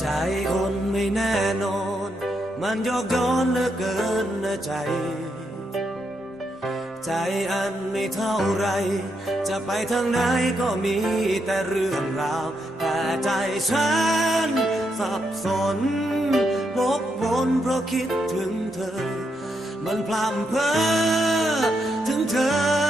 ใจคนไม่แน่นอน มันยกย้อนเหลือเกินนะใจ ใจอันไม่เท่าไร จะไปทางไหนก็มีแต่เรื่องราว แต่ใจฉันสับสนบกวนเพราะคิดถึงเธอ มันพลัมเพ้อถึงเธอ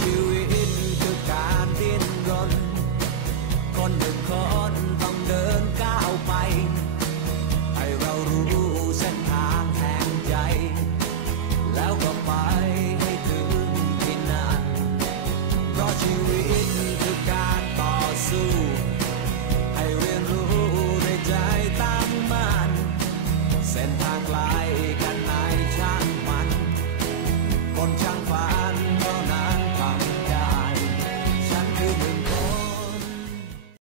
ชีวิตคือการดิ้นรน คนหนึ่งคนต้องเดินก้าวไป ให้เรารู้เส้นทางแห่งใจ แล้วก็ไปให้ถึงที่นั่นเพราะชีวิตคือการต่อสู้ ให้เรียนรู้ด้วยใจตั้งมั่นเส้นทางไกลกันไหนช่างมัน คนช่าง